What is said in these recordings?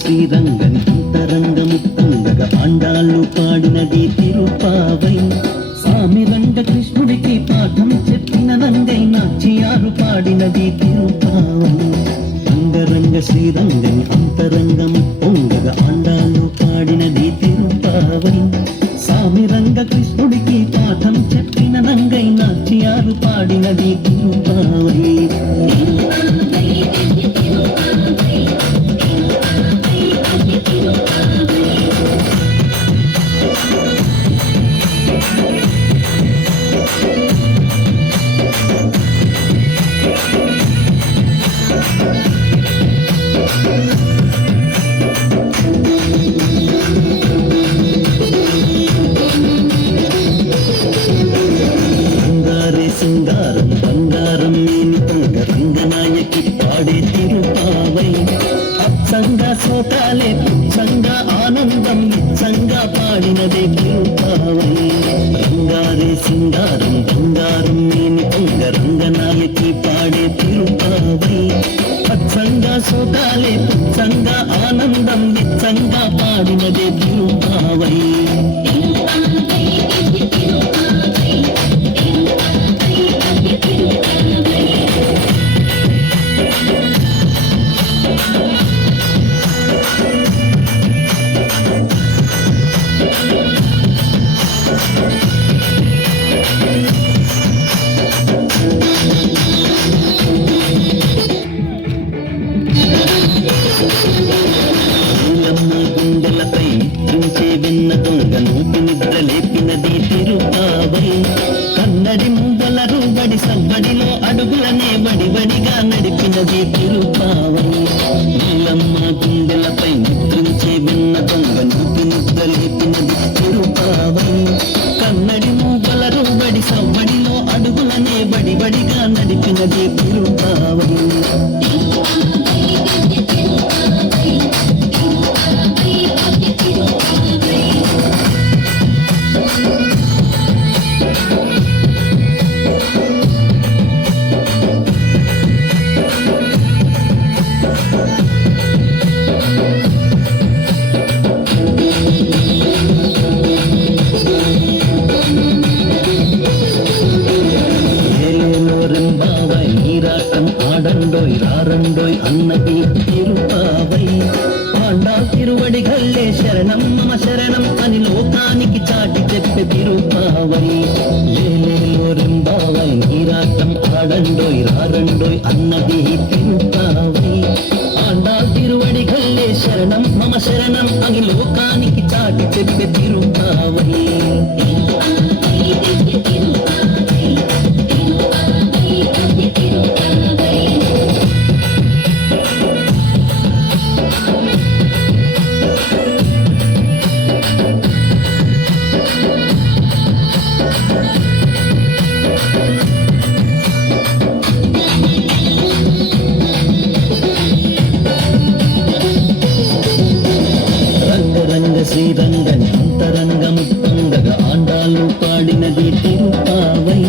శ్రీరంగని అంతరంగముత్తంగగా ఆండాళ్ళు పాడినది తిరుపావై. స్వామి రంగ కృష్ణుడికి పాఠం చెప్పిన నంగై నాట్యాలు పాడినది తిరుపావై. రంగరంగ శ్రీరంగని అంతరంగముత్తంగగా ఆండాళ్ళు పాడినది తిరుపావై. స్వామి రంగ కృష్ణుడికి పాఠం చెప్పిన నంగై నాట్యాలు పాడినది తిరుపావై. సింగారం బంగారం మేనితంగ రంగనాయకి పాడే తిరుపావై. అచ్చంగా సోకాలే పుచ్చంగా ఆనందం ఇచ్చంగా పాడినదే తిరుపావై. రంగారే సింగారం బంగారం మేనితంగ రంగనాయకి పాడే తిరుపావై. అచ్చంగా సోకాలే పుచ్చంగా ఆనందం ఇచ్చంగా పాడినదే తిరుపావై. గుండెలపై నిద్రించే వెన్న దొంగ నూటి నిద్ర లేపినది తిరుపావై. కన్నడి ముందల రూబడి సవ్వడిలో అడుగులనే వడివడిగా నడిపినది తిరుపావై. నీలమ్మ గుండెలపై నిద్రించే వెన్న దొంగ నూటి నిద్ర లేపినది తిరుపావై. కన్నడి ముందల రూబడి సవ్వడిలో అడుగులనే వడివడిగా నడిపినది తిరుపావై. ఆడండోయ్ రారండోయ్ అన్నది తిరుపావై. పాండా తిరువడిగల్లే శరణం మమ శరణం అని లోకానికి చాటి చెప్పే తిరుపావై. లేలేలో రెంబావై నీరాటం ఆడండోయ్ రారండోయ్ అన్నది తిరుపావై. పాండా తిరువడిగల్లే శరణం మమ శరణం అని లోకానికి చాటి చెప్పే తిరుపావై. శ్రీరంగని అంతరంగముత్తంగగా ఆండాళ్ళు పాడినది తిరుపావై.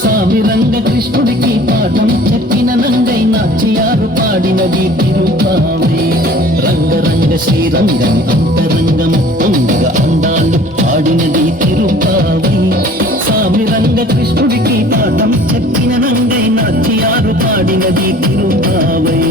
స్వామి రంగ కృష్ణుడికి పాఠం చెప్పిన నంగై నాట్యాలు పాడినది తిరుపావై. రంగరంగ శ్రీరంగని అంతరంగముత్తంగగా ఆండాళ్ళు పాడినది తిరుపావై. స్వామి రంగ కృష్ణుడికి పాఠం చెప్పిన నంగై నాట్యాలు పాడినది తిరుపావై.